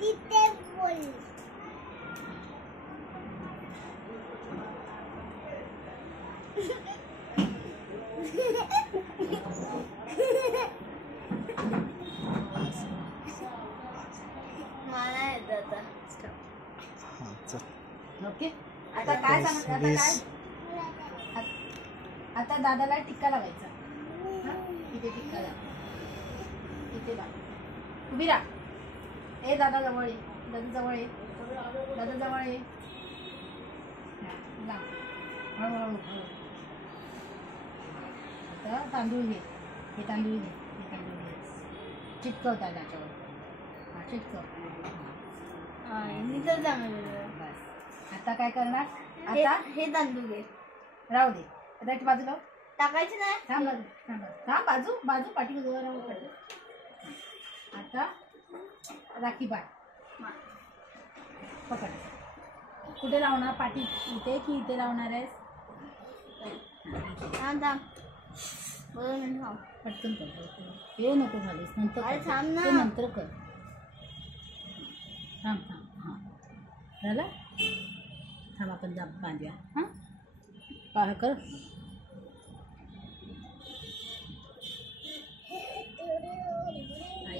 तिथे बोल. मला येत आता. ओके आता काय सांगत आता काय आता दादाला टिक्का लावायचा. इथे टिक्का लाव. इथे लाव. उभी राहा. ए दादा जवळ ये. दादा जवळ ये. दादा जवळ ये. लाव. हळूहळू हळू. आता तांदूळ घे. हे तांदूळ घे. हे तांदूळ घे. चिटकव दादाच्यावर. हा चिटकव. मी तर चांगलं. बस आता काय करणार. आता हे तांदूळ घे. राहू दे. आता बाजूला टाकायचे नाही. थांब बाजू. थांब थांब बाजू बाजू पाठी उभं राहू. आता राखी बाळ पकड. कुठे लावणार पाठी इथे की इथे लावणार आहेस. थांब थांब. बोल थांब. पटकन कर. हे नको झालीस नंतर. अरे थांब ना. ते नंतर कर. थांब थांब. हां झालं. थांब आपण बांधूया. हां पाह कर.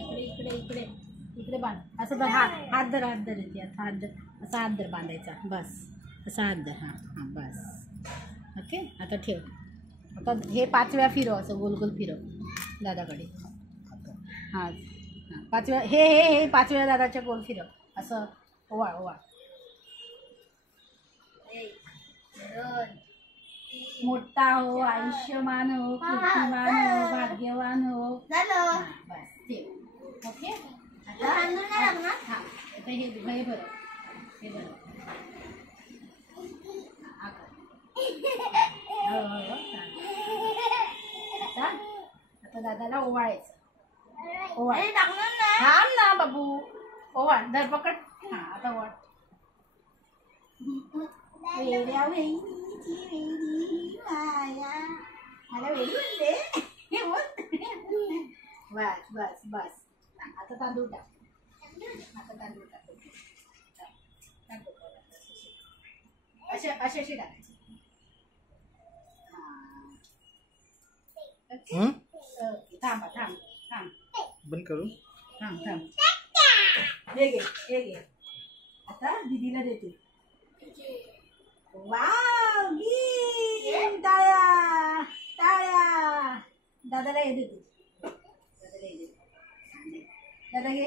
इकडे इकडे इकडे इकडे बांध. असं धर. हात धर. हात धर येते. हात धर. असा हात धर बांधायचा. बस असा हात धर. हां हां बस. ओके आता ठेव. आता हे 5 वेळा फिरव. असं गोल गोल फिरव दादाकडे. हां हां 5 वेळा. हे हे हे 5 वेळा दादाच्या गोल फिरव. असं ओवाळ ओवाळ. मोठा हो. आयुष्यमान हो. कीर्तिमान हो. भाग्यवान हो. झालं. बस ठेव. ओके तांदूळ नाही लागणार. हां आता हे बरं. हे बरं. आता दादाला ओवाळायचं. ओवाळ. थांब ना बाबू. ओवाळ. धरपकड. हां आता ओवाळ. वेड्या वहिनीची वेडी माया. मला वेडी म्हणते. हे बोल. बस बस बस. आता तांदूळ टाक. आता तांदूळ टाक. असे असे असे टाकायचे. थांबा थांब थांब. बंद करू. थांब थांब. हे घे हे घे. आता दीदीला देते. वाव टाळ्या टाळ्या. दादाला हे देते. दादाला हे देते. दादा घे.